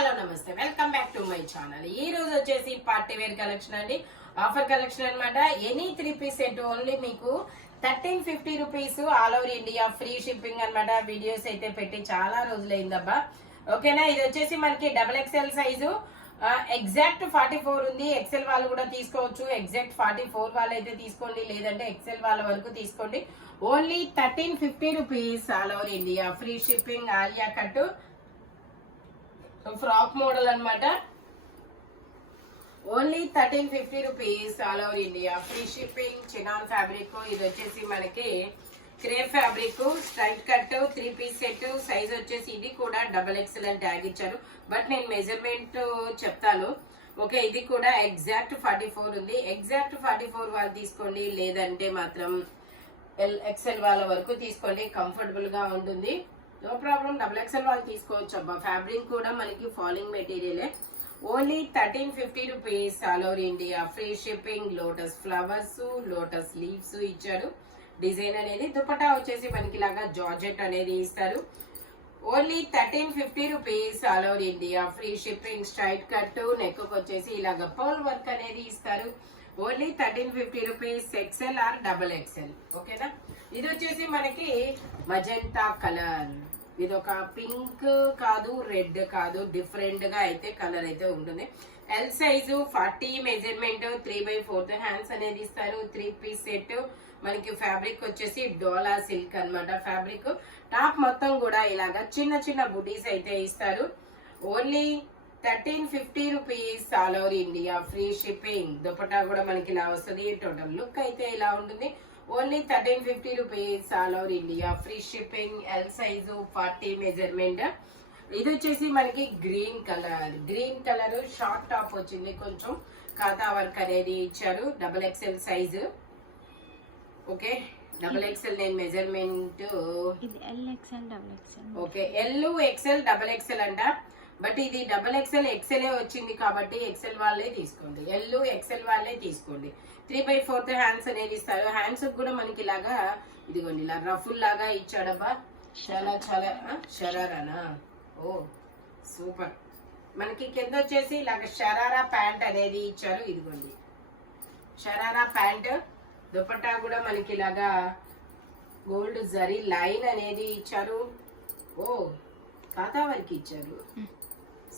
Hello నమస్తే, welcome back to my channel. ఈ రోజు వచ్చేసి పార్టీ వేర్ కలెక్షన్ అండి, ఆఫర్ కలెక్షన్ అనమాట. ఎనీ 3 పీస్ సెట్ ఓన్లీ మీకు 1350 rupees, all over India free shipping అనమాట. వీడియోస్ అయితే పెట్టి చాలా రోజులైందబ్బా. ఓకేనా, ఇది వచ్చేసి మనకి XXL సైజు, ఎగ్జాక్ట్ 44 ఉంది. ఎక్సెల్ వాళ్ళు కూడా తీసుకోవచ్చు. ఎగ్జాక్ట్ 44 వాళ్ళు అయితే తీసుకోండి, లేదంటే ఎక్సెల్ వాళ్ళ వరకు తీసుకోండి. Only 1350 rupees, all over India free shipping. Alia cut frock model అనమాట. Only 1350 rupees, all over India free shipping. Chinon fabric, ఇది వచ్చేసి మనకి crepe fabric, straight cut 3 piece set. Size వచ్చేసి ఇది కూడా XXL అని ట్యాగ్ ఇచ్చారు, బట్ నేను మెజర్మెంట్ చెప్తాను. ఓకే, ఇది కూడా ఎగ్జాక్ట్ 44 ఉంది. ఎగ్జాక్ట్ 44 వాళ్ళు తీసుకోండి, లేదంటే మాత్రం XL వాళ్ళ వరకు తీసుకోండి, కంఫర్టబుల్ గా ఉంటుంది. నో ప్రాబ్లం, XXL వాళ్ళు తీసుకోవచ్చు అబ్బా. ఫ్యాబ్రిక్ కూడా మనకి ఫాలింగ్ మెటీరియలే. Only 1350 rupees, all over India free shipping. Lotus flowers, lotus leaves ఇచ్చారు. డిజైన్ అనేది దుపట్టా వచ్చేసి మనకి ఇలాగా జార్జెట్ అనేది ఇస్తారు. Only 1350 rupees, all over India free shipping. Straight cut, neck వచ్చేసి ఇలాగా పర్ల్ వర్క్ అనేది ఇస్తారు. Only 1350 rupees, XL or XXL. ఓకేనా, ఇది వచ్చేసి మనకి మజెంటా కలర్. ఇది ఒక పింక్ కాదు, రెడ్ కాదు, డిఫరెంట్ గా అయితే కలర్ అయితే ఉంటుంది. ఎల్ సైజు 40 మెజర్మెంట్, 3/4 హ్యాండ్స్ అనేది ఇస్తారు. 3 పీస్ సెట్. మనకి ఫ్యాబ్రిక్ వచ్చేసి డోలా సిల్క్ అన్నమాట. ఫ్యాబ్రిక్ టాప్ మొత్తం కూడా ఇలాగా చిన్న చిన్న బుటీస్ అయితే ఇస్తారు. Only 1350 rupees, all over India free shipping. Dupatta కూడా మనకి ఇలా వస్తుంది. టోటల్ లుక్ అయితే ఇలా ఉంటుంది. Only 1350 rupees, all over India free shipping. L size 40 measurement. ఇది వచ్చేసి మనకి గ్రీన్ కలర్ షార్ట్ టాప్ వచ్చింది. కొంచెం ఖాతా వర్క్ అనేది ఇచ్చారు. XXL size. ఓకే, XXL నేను measurement okay, L XL XXL అంట. బట్ ఇది XXL XL వచ్చింది కాబట్టి XL వాళ్ళే తీసుకోండి, ఎల్ XL వాళ్ళే తీసుకోండి. 3/4 హ్యాండ్స్ అనేది ఇస్తారు. హ్యాండ్స్ కూడా మనకి ఇలాగా ఇదిగోండి ఇలా రఫుల్ లాగా ఇచ్చాడబ్బా. చాలా చాలా షరారానా, ఓ సూపర్. మనకి కింద వచ్చేసి ఇలాగ షరారా ప్యాంట్ అనేది ఇచ్చారు. ఇదిగోండి షరారా ప్యాంట్. దుపట్టా కూడా మనకి ఇలాగా గోల్డ్ జరీ లైన్ అనేది ఇచ్చారు. ఓ ఖాతా వర్క్ ఇచ్చారు,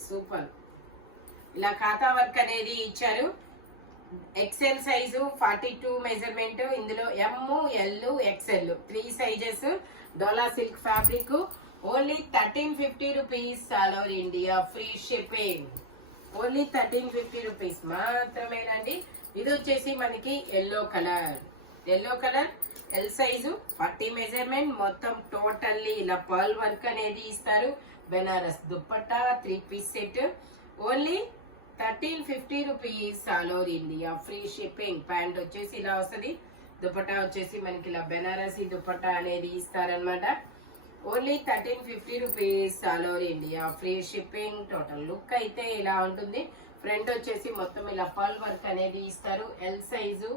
సూపర్. ఇలా ఖాతా వర్క్ అనేది ఇచ్చారు. XL size 42 measurement. ఇందులో M, L, XL 3 sizes. Dola silk fabric. Only 1350 rupees, all over India free shipping. Only 1350 rupees మాత్రమేనండి. ఇది వచ్చేసి మనకి yellow colour. L size 40 measurement. మొత్తం టోటల్లీ ఇలా పర్ల్ వర్క్ అనేది ఇస్తారు. Banaras dupatta 3 piece set. Only 1350 rupees, all over India free shipping. Pant వచ్చేసి ఇలా వస్తుంది. దుపట్టా వచ్చేసి మనకి ఇలా బెనారసి దుపట్టా అనేది ఇస్తారనమాట. Only 1350 rupees, all over India free shipping. Total look అయితే ఇలా ఉంటుంది. ఫ్రంట్ వచ్చేసి మొత్తం ఇలా పర్ల్ వర్క్ అనేది ఇస్తారు. ఎల్ సైజు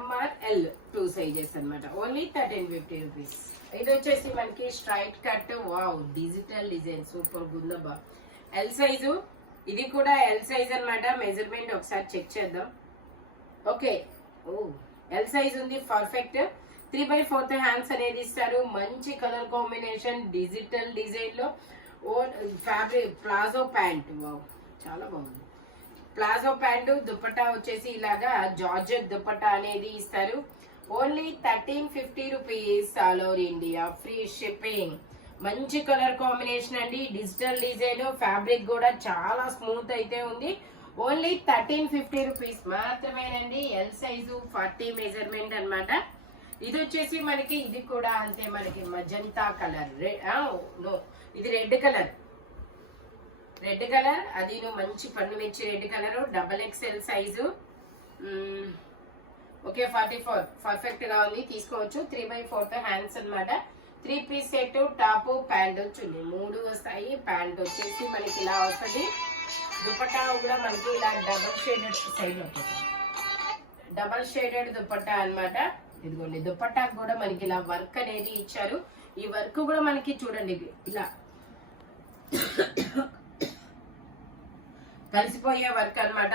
MRL 2 సైజెస్ అనమాట. Only 1350 rupees. ఇది వచ్చేసి మనకి straight cut. Wow, digital design super గుందబ్బా. ఎల్ సైజు, ఇది కూడా ఎల్ సైజ్ అనమాట. మెజర్మెంట్ ఒకసారి చెక్ చేద్దాం. ఓకే, ఓ ఎల్ సైజ్ ఉంది, పర్ఫెక్ట్. 3/4 హ్యాండ్స్ అనేది ఇస్తారు. మంచి కలర్ కాంబినేషన్, డిజిటల్ డిజైన్ లో. Oh fabric palazzo pant, wow చాలా బాగుంది. Palazzo pant. దుపట్టా వచ్చేసి ఇలాగా జార్జెట్ దుపట్టా అనేది ఇస్తారు. Only 1350 rupees, all over India free shipping. మంచి కలర్ కాంబినేషన్ అండి, డిజిటల్ డిజైన్. ఫ్యాబ్రిక్ కూడా చాలా స్మూత్ అయితే ఉంది. ఓన్లీ 1350 రూపీస్ మాత్రమేనండి. ఎల్ సైజు 40 మెజర్మెంట్ అనమాట. ఇది వచ్చేసి మనకి ఇది కూడా అంతే, మనకి మజంతా కలర్. ఇది రెడ్ కలర్. అది మంచి పన్ను మిర్చి red colour. XXL size. Okay, 44 perfect గా ఉంది, తీసుకోవచ్చు. 3/4 హ్యాండ్స్ అనమాట. 3 piece set. Top, pant chunni 3 వస్తాయి. ప్యాంట్ వచ్చేసి మనకి ఇలా వస్తుంది. దుపట్టా కూడా మనకి ఇలా డబల్ షేడెడ్ దుపట్టా అనమాట. ఇదిగోండి దుపట్టా కూడా మనకి ఇలా వర్క్ అనేది ఇచ్చారు. ఈ వర్క్ కూడా మనకి చూడండి ఇలా కలిసిపోయే వర్క్ అన్నమాట.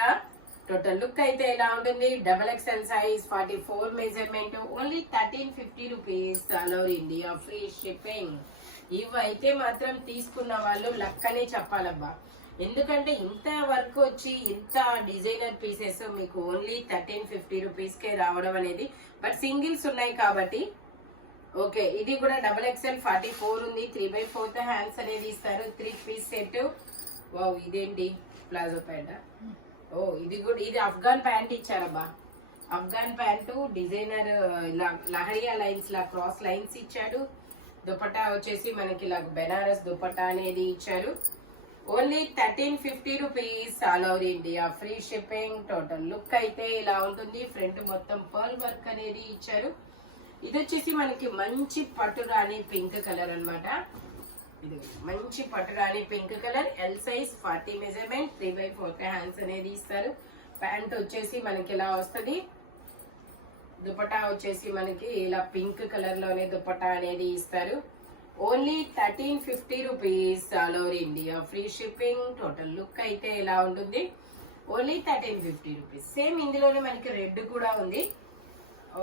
టోటల్ లుక్ అయితే ఎలా ఉంటుంది, double XL size 44 measurement, only 1350 rupees, all over India free shipping. ఇవైతే మాత్రం తీసుకున్న వాళ్ళు లక్కనే చెప్పాలబ్బా, ఎందుకంటే ఇంత వర్క్ వచ్చి ఇంత డిజైనర్ పీసెస్ మీకు ఓన్లీ 1350 రూపీస్కే రావడం అనేది. బట్ సింగిల్స్ ఉన్నాయి కాబట్టి ఓకే. ఇది కూడా డబల్ ఎక్స్ఎల్ 44 ఉంది, 3/4 హ్యాండ్స్ అనేది ఇస్తారు, 3 పీస్ సెట్. వావ్, ఇదేంటి ప్లాజో ప్యాంట్? ఓ ఇది కూడా, ఇది అఫ్ఘాన్ ప్యాంట్ ఇచ్చారబ్బా. Afghan pant designer lahariya lines లా క్రాస్ లైన్స్ ఇచ్చాడు. దుపట్టా వచ్చేసి మనకి ఇలా బెనారస్ దుపట్టా అనేది ఇచ్చారు. Only 1350 rupees, all over India free shipping. Total look అయితే ఇలా ఉంటుంది. ఫ్రంట్ మొత్తం పర్ల్ వర్క్ అనేది ఇచ్చారు. ఇది వచ్చేసి మనకి మంచి పట్టురాణి పింక్ కలర్ అన్నమాట. ఇది మంచి పట్టురాణి pink colour, L size 40 measurement, 3/4 hands అనేది ఇస్తారు. ప్యాంట్ వచ్చేసి మనకి ఇలా వస్తుంది. దుపట్టా వచ్చేసి మనకి ఇలా పింక్ కలర్ లోనే దుపట్టా అనేది ఇస్తారు. Only 1350 rupees, all over India free shipping. Total look అయితే ఎలా ఉంటుంది, ఓన్లీ 1350 రూపీస్. సేమ్ ఇందులోనే మనకి రెడ్ కూడా ఉంది,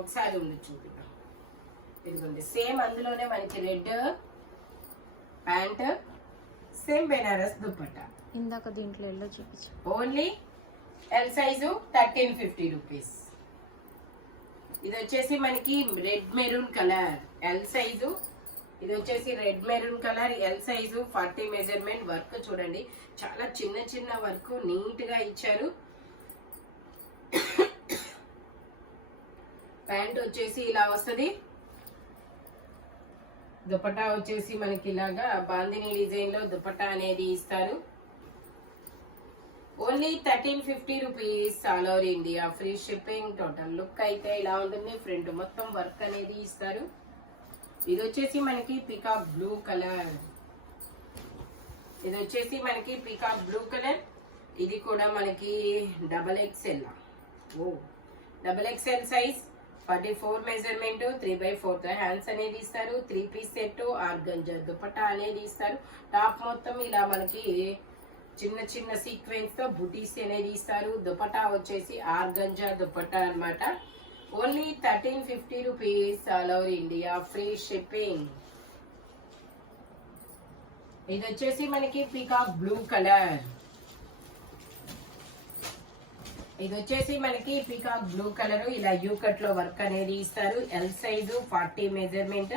ఒకసారి ఉంది చూపిద్దాం. ఇదిగోండి, సేమ్ అందులోనే మనకి red pant, same Banaras dupatta. ఇందాక దీంట్లో ఎల్లో చూపించు. Only L size 1350 rupees. ఇది వచ్చేసి మనకి red maroon colour, L size. ఇది వచ్చేసి red maroon colour, L size, 40 measurement. Work చూడండి, చాలా చిన్న చిన్న వర్క్ నీట్ గా ఇచ్చారు. ప్యాంట్ వచ్చేసి ఇలా వస్తుంది. దుపట్టా వచ్చేసి మనకి ఇలాగా బాందిని డిజైన్ లో దుపట్టా అనేది ఇస్తారు. Only 1350 rupees, all over India free shipping. Total look అయితే ఇలా ఉంటుంది. ఫ్రంట్ మొత్తం వర్క్ అనేది ఇస్తారు. ఇది వచ్చేసి మనకి పీకాక్ బ్లూ కలర్. ఇది వచ్చేసి మనకి పీకాక్ బ్లూ కలర్. ఇది కూడా మనకి double XL. Oh double XL size, 44 measurement, 3/4 hands అనేది ఇస్తారు. 3 పీస్ సెట్, ఆర్గంజా దుపట్టా అనేది ఇస్తారు. టాప్ మొత్తం ఇలా మనకి చిన్న చిన్న సీక్వెన్స్ తో బుటీస్ అనేది ఇస్తారు. దుపట్టా వచ్చేసి ఆర్గంజా దుపట్టా అన్నమాట. Only 1350 rupees, all over India free shipping. ఇది వచ్చేసి మనకి పీకాక్ బ్లూ కలర్. ఇది వచ్చేసి మనకి పీకాక్ బ్లూ కలర్, ఇలా యూ కట్ లో వర్క్ అనేది ఇస్తారు. ఎల్ సైజు, 40 మెజర్మెంట్,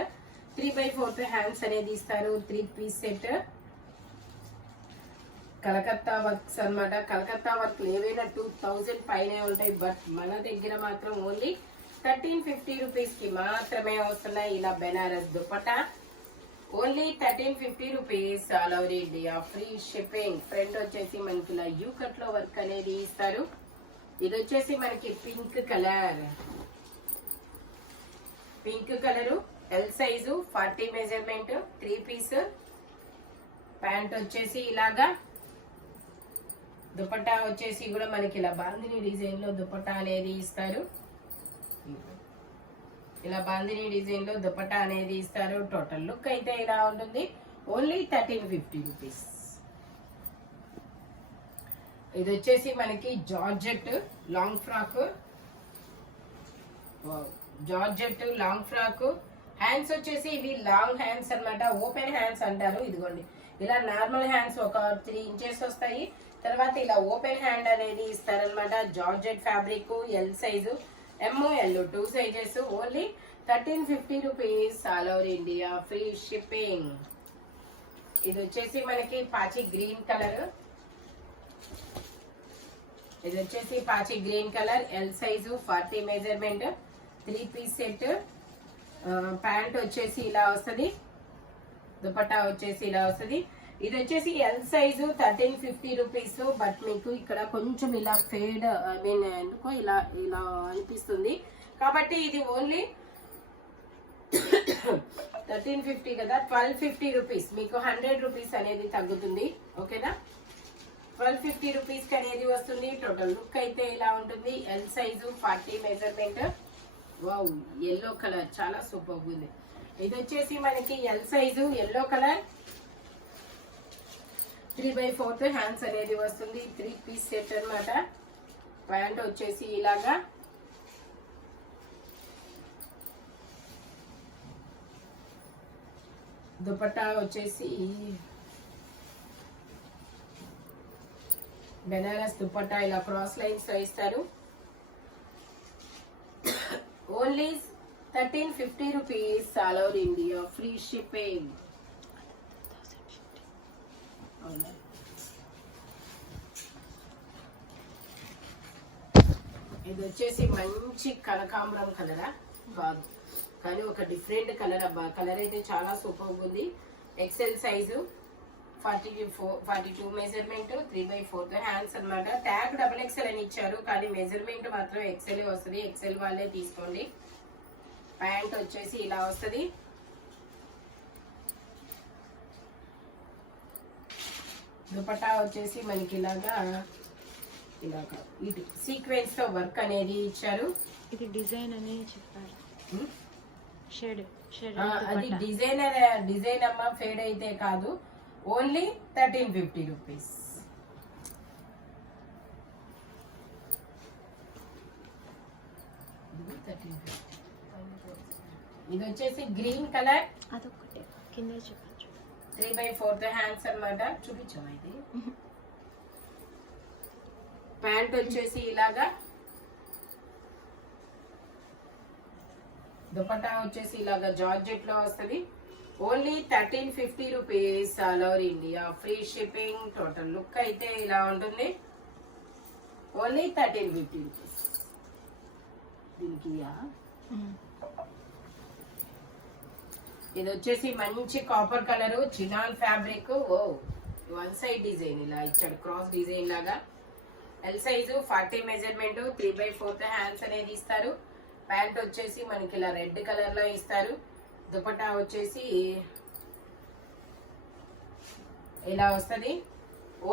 3/4 హ్యాండ్స్ అనేది ఇస్తారు. 3 పీస్ సెట్. కలకత్తా వర్క్స్ అన్నమాట. కలకత్తా వర్క్ ఏవైనా 2000 పైనే ఉంటాయి, బట్ మన దగ్గర మాత్రం ఓన్లీ 1350 రూపీస్ కి మాత్రమే వస్తున్నాయి. ఇలా Banaras dupatta, only 1350 rupees, all over India free shipping. Front వచ్చేసి మనకి ఇలా యూ కట్ లో వర్క్ అనేది ఇస్తారు. ఇది వచ్చేసి మనకి pink colour. Pink colour, L size, 40 measurement, 3 piece. Pant వచ్చేసి ఇలాగా, దుపట్టా వచ్చేసి కూడా మనకి ఇలా బాందిని డిజైన్ లో దుపట్టా అనేది ఇస్తారు. ఇలా బాందిని డిజైన్ లో దుపట్టా అనేది ఇస్తారు. టోటల్ లుక్ అయితే ఇలా ఉంటుంది. Only 1350 rupees. ఇది వచ్చేసి మనకి georgette long frock. Georgette long frock. Hands వచ్చేసి ఇవి లాంగ్ హ్యాండ్స్ అన్నమాట, ఓపెన్ హ్యాండ్స్ అంటారు. ఇదిగోండి, ఇలా నార్మల్ హ్యాండ్స్ ఒక 3 ఇంచెస్ వస్తాయి. తర్వాత ఇలా ఓపెన్ హ్యాండ్ అనేది ఇస్తారనమాట. Georgette fabric, L size, ML 2 sizes. Only 1350 rupees, all over India free shipping. ఇది వచ్చేసి మనకి పాచి గ్రీన్ కలర్. ఇది వచ్చేసి పాచి green colour, L size, 40 measurement, 3 piece set. Pant వచ్చేసి ఇలా వస్తుంది. దుపట్టా వచ్చేసి ఇలా వస్తుంది. ఇది వచ్చేసి ఎల్ సైజు, 1350 రూపీస్. బట్ మీకు ఇక్కడ కొంచెం ఇలా ఫేడ్, ఐ మీన్ ఎందుకో ఇలా ఇలా అనిపిస్తుంది కాబట్టి ఇది ఓన్లీ 1350 కదా, 1250 రూపీస్. మీకు 100 రూపీస్ అనేది తగ్గుతుంది. ఓకేనా, 1250 రూపీస్ అనేది వస్తుంది. టోటల్ లుక్ అయితే ఇలా ఉంటుంది. L size, 40 measurement. Wow, yellow colour చాలా సూపర్ ఉంది. ఇది వచ్చేసి మనకి L size, yellow colour, 3/4 hands అనేది వస్తుంది. 3 పీస్ సెట్ అన్నమాట. ప్యాంట్ వచ్చేసి ఇలాగా దుపట్టా వచ్చేసి బెనారస్ దుపట్టా ఇలా క్రాస్ లైన్స్ తో ఇస్తారు. Only 1350 rupees all over India, free shipping. ఇది వచ్చేసి మంచి కనకాంబరం కలరా కాదు, కానీ ఒక డిఫరెంట్ కలర్ అబ్బా. కలర్ అయితే చాలా సూపర్ ఉంది. ఎక్సెల్ సైజు 42 మెజర్మెంట్, 3/4 హ్యాండ్స్ అన్నమాట. ట్యాగ్ XXL అని ఇచ్చారు, కానీ మెజర్మెంట్ మాత్రం ఎక్సెల్ వస్తుంది. ఎక్సెల్ వాళ్ళే తీసుకోండి. ప్యాంట్ వచ్చేసి ఇలా వస్తుంది. దుపట్టా వచ్చేసి మనకి ఇలాగా ఇటు సీక్వెన్స్ తో వర్క్ అనేది ఇచ్చారు. ఇది డిజైన్ అని చెప్పారు. షేడ్ అది డిజైన్ అమ్మ, ఫేడ్ అయితే కాదు. Only 1350 rupees. ఇది వచ్చేసి గ్రీన్ కలర్, అదొకటే కింద చెప్పచ్చు. 3/4 హ్యాండ్స్ అన్నమాట. చూపించాము ఇది. ప్యాంట్ వచ్చేసి ఇలాగా, దుపట్టా వచ్చేసి ఇలాగా జార్జెట్ లో వస్తుంది. Only 1350 rupees all over India, free shipping. Total look అయితే ఇలా ఉంటుంది. Only 1350 rupees. దీనికి ఇది వచ్చేసి మంచి కాపర్ కలర్, చినాన్ ఫ్యాబ్రిక్. ఓ వన్ సైడ్ డిజైన్ ఇలా ఇచ్చాడు, క్రాస్ డిజైన్ లాగా. ఎల్ సైజు 40 మెజర్మెంట్, 3/4 హ్యాండ్స్ అనేది ఇస్తారు. ప్యాంట్ వచ్చేసి మనకి ఇలా రెడ్ కలర్ లో ఇస్తారు. దుపట్టా వచ్చేసి ఇలా వస్తుంది.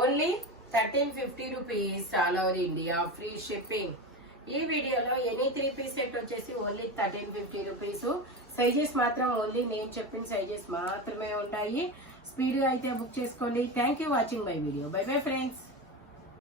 Only 1350 rupees all over India, free shipping. ఈ వీడియోలో ఎనీ 3 పీస్ సెట్ వచ్చేసి ఓన్లీ 1350 రూపీస్. సైజెస్ మాత్రం ఓన్లీ నేను చెప్పిన సైజెస్ మాత్రమే ఉంటాయి. స్పీడ్ అయితే బుక్ చేసుకోండి. Thank you watching my video. By bye friends.